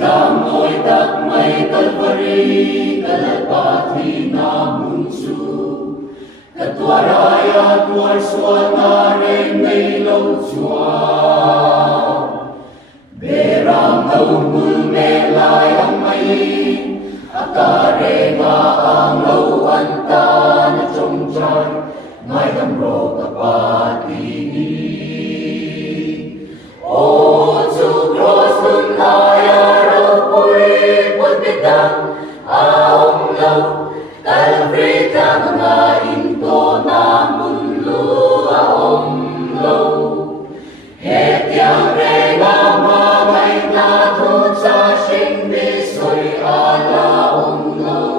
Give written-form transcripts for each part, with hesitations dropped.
Damoy takmay Kalvari, kalapati na munsu. Katwaraya tuarswa may lotswa. Berang laumul melay ang mayin, akare nga ang lauanta na chongchan, may damro kapati ni. O to cross lunaya, aong law, kalafrita mga into na munlu aong law. Hetyang rega mamay natod sa singbisoy alaong law.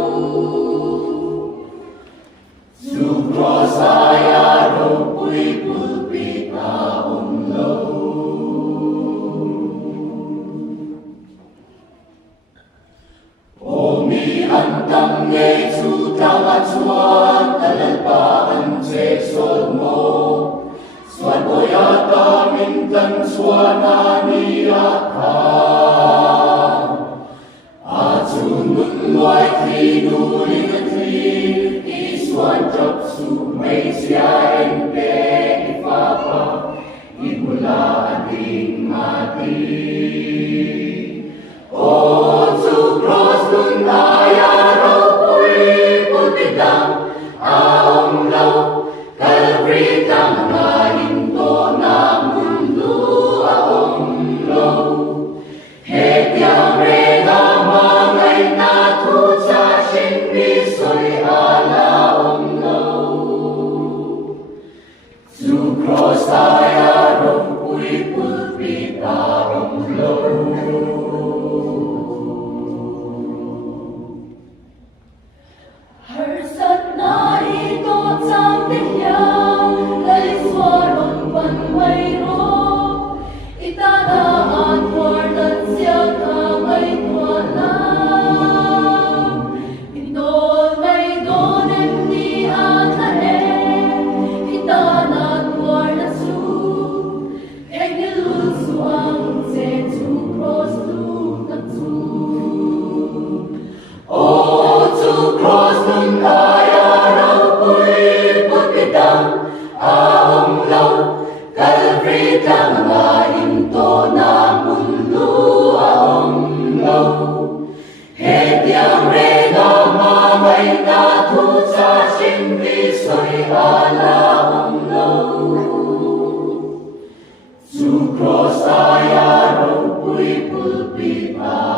Sugro saya ro puy pulpit aong law. Antang ngay sutang at suwan, talalpaan seksol mo. Suwan mo yata mintan suwana niya ka. At sunod mo ay tinuling at rin, iswan chapsu may siya empe ipapa, ibula ating mati. O to cross lunaya ro puy pulpitang aong law, kalafritang mga hinto na mundo aong law. Hetyang rega mangay natod sa singbisoy alaong law. To crossaya ro puy pulpit aong law. Harsat narito sa tihyang, laliswaron panmayro. Itanaan wardan siya kamay tuwana. Indol may donem ni anahe, itanaan wardan su. Engilulsu ang sensu cross lukat su. Oh, to cross lunaya raw puy pulpitang aong law, kalafritang mga hinto na mundo aong law. Hetyang rega mamay natod sa singbisoy alaong law. To crossaya raw puy pulpitang